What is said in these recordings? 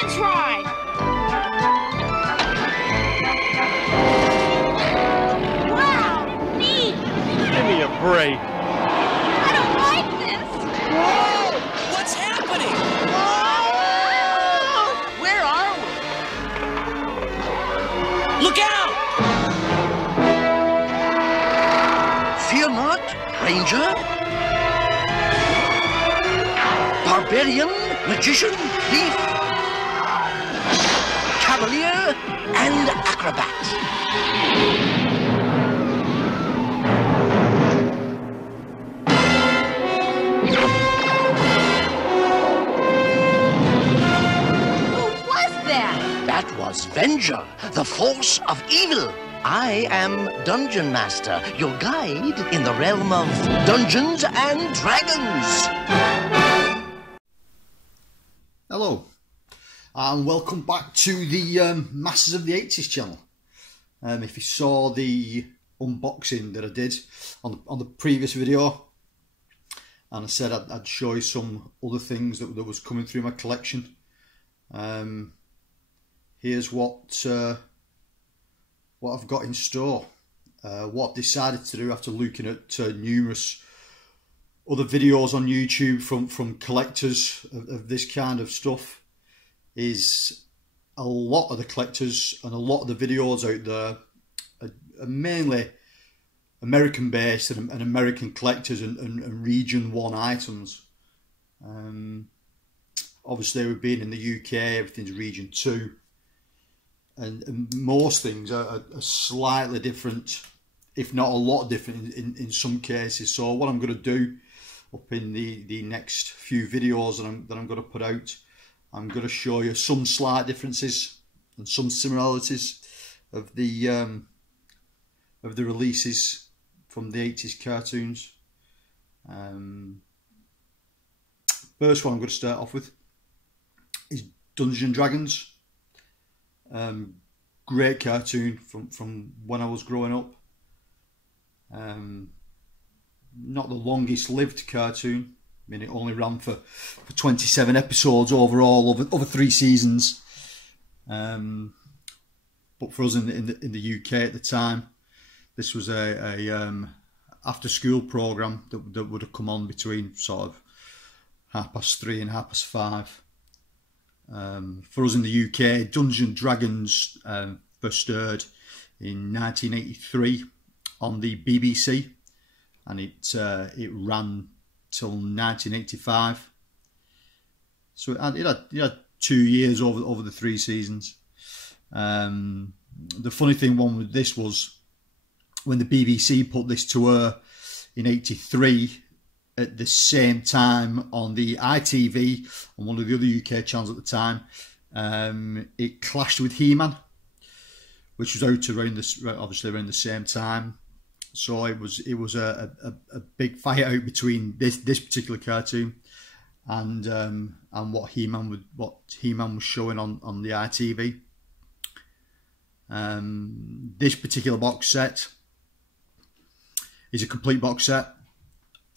can try. Wow, neat. Give me a break. I don't like this. Whoa! What's happening? Whoa! Where are we? Look out! Fear not, Ranger. Barbarian, magician, thief, cavalier, and acrobat. Who was that? That was Venger, the force of evil. I am Dungeon Master, your guide in the realm of Dungeons and Dragons. Hello, and welcome back to the Masters of the 80s channel. If you saw the unboxing that I did on the previous video, and I said I'd show you some other things that was coming through my collection. Here's what I've got in store. What I've decided to do after looking at numerous other videos on YouTube from collectors of this kind of stuff is a lot of the collectors and a lot of the videos out there are mainly American based and American collectors and region 1 items. Obviously we've been in the UK, everything's region 2, and most things are slightly different, if not a lot different in some cases. So what I'm going to do up in the next few videos that I'm going to put out, I'm going to show you some slight differences and some similarities of the releases from the 80s cartoons. First one I'm going to start off with is Dungeons and Dragons. Great cartoon from when I was growing up. Not the longest lived cartoon. I mean, it only ran for 27 episodes overall over 3 seasons. But for us in the UK at the time, this was a after school program that would have come on between sort of 3:30 and 5:30. For us in the UK, Dungeons and Dragons first aired in 1983 on the BBC, and it ran till 1985. So it had 2 years over the 3 seasons. The funny thing with this was when the BBC put this to air in 83, at the same time on the ITV, on one of the other UK channels at the time, it clashed with He-Man, which was out obviously around the same time. So it was a big fight out between this particular cartoon and what He-Man was showing on the ITV. This particular box set is a complete box set.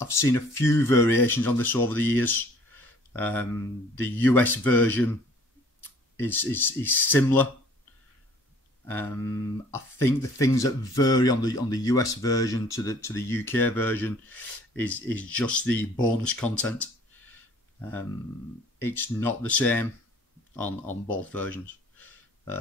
I've seen a few variations on this over the years. The US version is similar. I think the things that vary on the US version to the UK version is just the bonus content. It's not the same on both versions.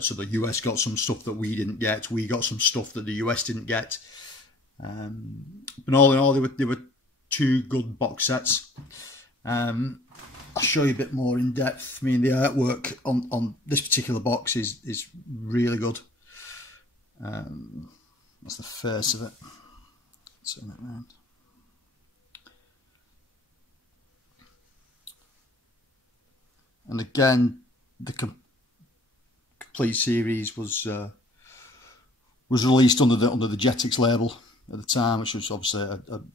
So the US got some stuff that we didn't get. We got some stuff that the US didn't get. But all in all, they were 2 good box sets. I'll show you a bit more in depth. I mean, the artwork on this particular box is really good. That's the face of it. Turn it around. And again, the complete series was released under the Jetix label at the time, which was obviously an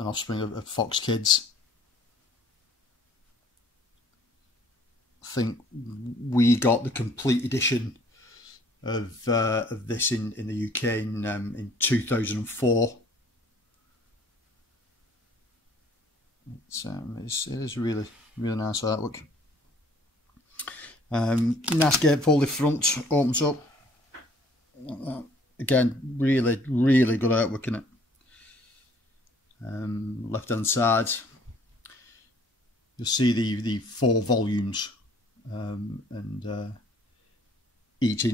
offspring of Fox Kids. I think we got the complete edition of this in the UK in 2004. It is really nice artwork. Nice gatefolded front, opens up like that. Again, really good artwork in it. Left hand side, you'll see the 4 volumes, and each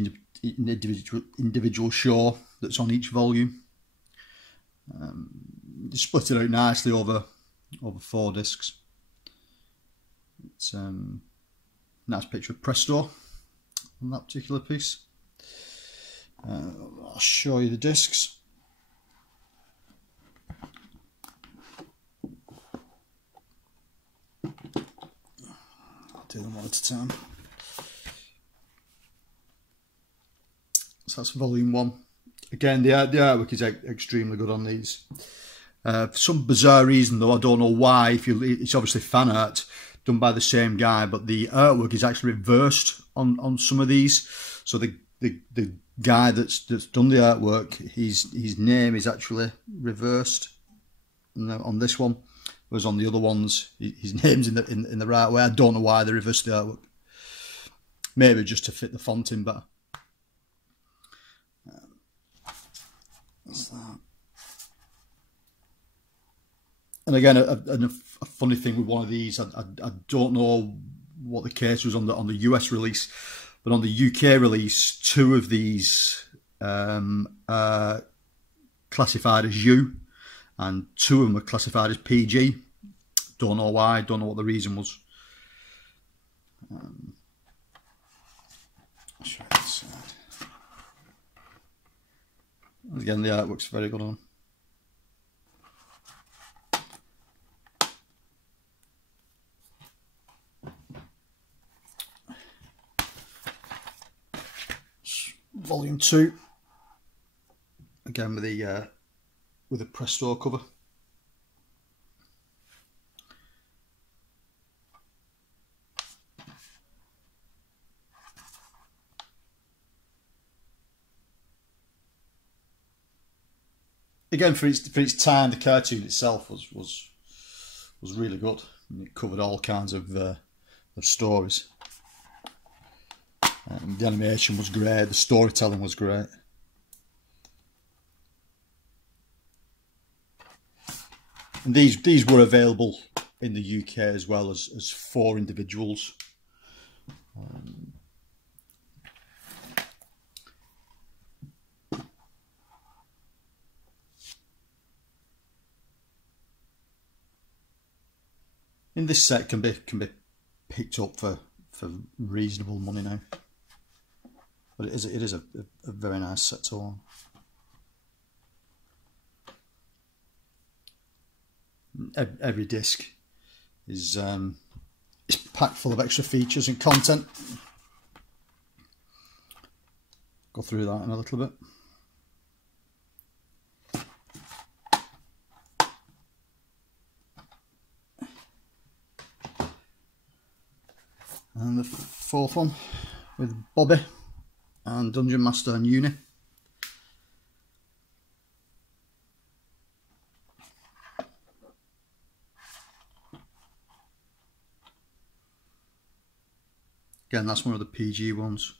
individual show that's on each volume. They split it out nicely over 4 discs. It's nice picture of Presto on that particular piece. I'll show you the discs. I'll do them one at a time. So that's volume 1. Again, the artwork is extremely good on these. For some bizarre reason, though, I don't know why. It's obviously fan art done by the same guy, but the artwork is actually reversed on some of these. So the guy that's done the artwork, his name is actually reversed on this one, whereas on the other ones his name's in the right way. I don't know why they reversed the artwork. Maybe just to fit the font in better. That's that. And again, a funny thing with one of these, I don't know what the case was on the US release, but on the UK release, 2 of these are classified as U, and 2 of them are classified as PG. Don't know why, don't know what the reason was. I'll show you this side. Again, the artwork's very good on. Volume 2, again with a Presto cover. Again, for its time, the cartoon itself was really good. I mean, it covered all kinds of stories. The animation was great, the storytelling was great. And these were available in the UK as well as 4 individuals. In this set can be picked up for reasonable money now. But it is a very nice set to own. Every disc is packed full of extra features and content. Go through that in a little bit. And the 4th one with Bobby and Dungeon Master and Uni. Again, that's one of the PG ones.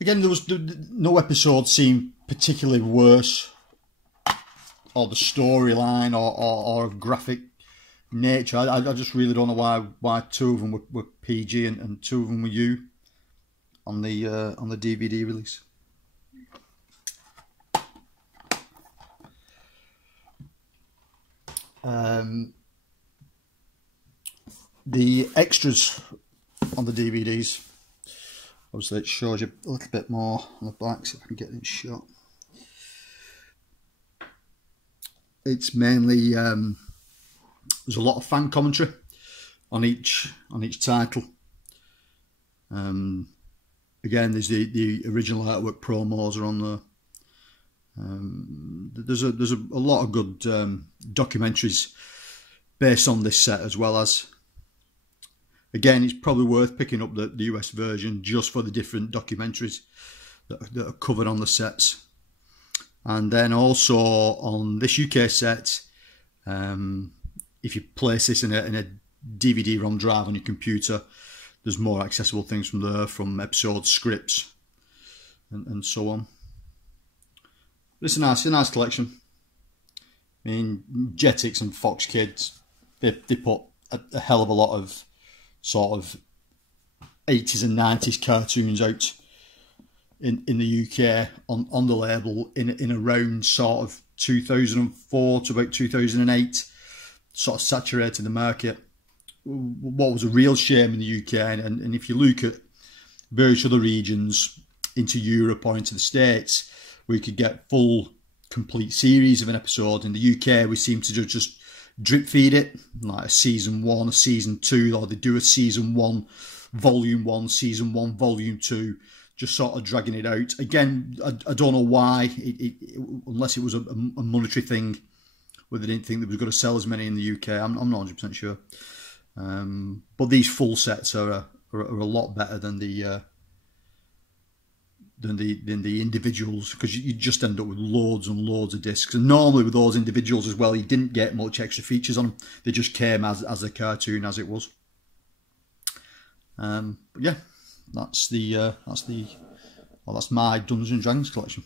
Again, no episode seemed particularly worse, or the storyline, or of graphic nature. I just really don't know why 2 of them were PG and 2 of them were U on the DVD release. The extras on the DVDs, obviously it shows you a little bit more on the back, so if I can get it shot. It's mainly there's a lot of fan commentary on each title. Again, there's the original artwork promos are on there. There's a lot of good documentaries based on this set, as well as, again, it's probably worth picking up the US version just for the different documentaries that are covered on the sets. And then also on this UK set, if you place this in a DVD-ROM drive on your computer, there's more accessible things from there, from episode scripts and so on. But it's a nice collection. I mean, Jetix and Fox Kids, they put a hell of a lot of sort of 80s and 90s cartoons out in the UK on the label in around sort of 2004 to about 2008, sort of saturated the market. What was a real shame in the UK, and if you look at various other regions into Europe or into the States, where you could get full complete series of an episode, in the UK we seem to just drip feed it, like a season 1, a season 2, or they do a season 1 volume 1, season 1 volume 2, just sort of dragging it out. Again, I don't know why, unless it was a monetary thing, where they didn't think they was going to sell as many in the UK. I'm not 100% sure. But these full sets are a lot better than the individuals, because you just end up with loads and loads of discs. And normally with those individuals as well, you didn't get much extra features on them. They just came as a cartoon as it was. But yeah, that's my Dungeons and Dragons collection,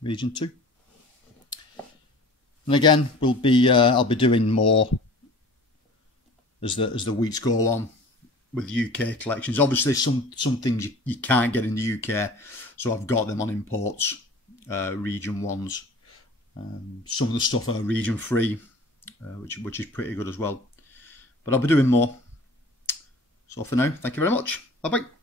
Region 2. And again, I'll be doing more as the weeks go on with UK collections. Obviously, some things you can't get in the UK, so I've got them on imports, Region 1s. Some of the stuff are Region 3, which is pretty good as well. But I'll be doing more. So for now, thank you very much. Bye bye.